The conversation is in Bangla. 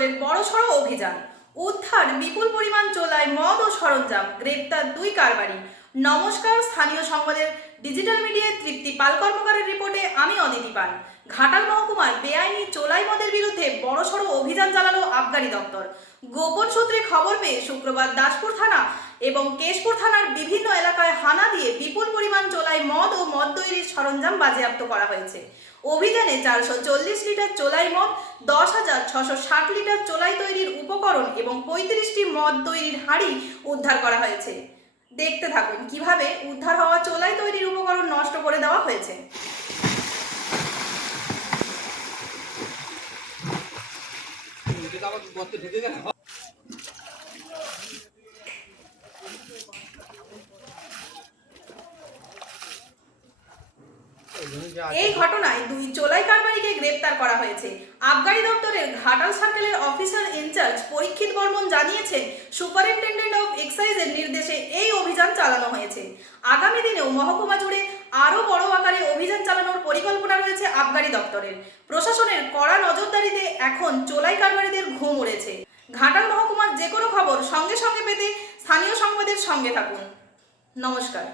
দপ্তরের বড়সড় অভিযান। উদ্ধার, বিপুল পরিমাণ চোলায় মদ ও সরঞ্জাম, গ্রেপ্তার দুই কারবারি। নমস্কার, স্থানীয় সংবাদের ডিজিটাল মিডিয়ায় তৃপ্তি পাল কর্মকারের রিপোর্টে আমি অদিতি পাল। ঘাটাল মহকুমার বেআইনি চোলাই মদের বিরুদ্ধে বড়সড় অভিযান চালালো আবগারি দপ্তর। গোপন সূত্রে খবর পেয়ে শুক্রবার দাসপুর থানা এবং কেশপুর থানার বিভিন্ন এলাকায় হানা দিয়ে বিপুল পরিমাণ চোলাই মদ ও মদ তৈরির সরঞ্জাম বাজেয়াপ্ত করা হয়েছে। অভিযানে চারশো চল্লিশ লিটার চোলাই মদ, দশ হাজার ছশো ষাট লিটার চোলাই তৈরির উপকরণ এবং পঁয়ত্রিশটি মদ তৈরির হাঁড়ি উদ্ধার করা হয়েছে। দেখতে থাকুন, কীভাবে উদ্ধার হওয়া চোলাই তৈরির উপকরণ নষ্ট করে দেওয়া হয়েছে। এই ঘটনায় দুই চোলাই কারবারিকে গ্রেপ্তার করা হয়েছে। আবগারি দপ্তরের ঘাটাল সার্কেলের অফিসার ইনচার্জ পরীক্ষিত বর্মন জানিয়েছেন, সুপারিনটেন্ডেন্ট অফ এক্সাইজের নির্দেশে এই অভিযান চালানো হয়েছে। আগামী দিনেও মহকুমা জুড়ে আরও বড় আকারে অভিযান চালানোর পরিকল্পনা রয়েছে আবগারি দপ্তরের। প্রশাসনের কড়া নজরদারিতে এখন চোলাই কারবারিদের ঘুম উড়েছে। ঘাটাল মহকুমার যে কোনো খবর সঙ্গে সঙ্গে পেতে স্থানীয় সংবাদের সঙ্গে থাকুন। নমস্কার।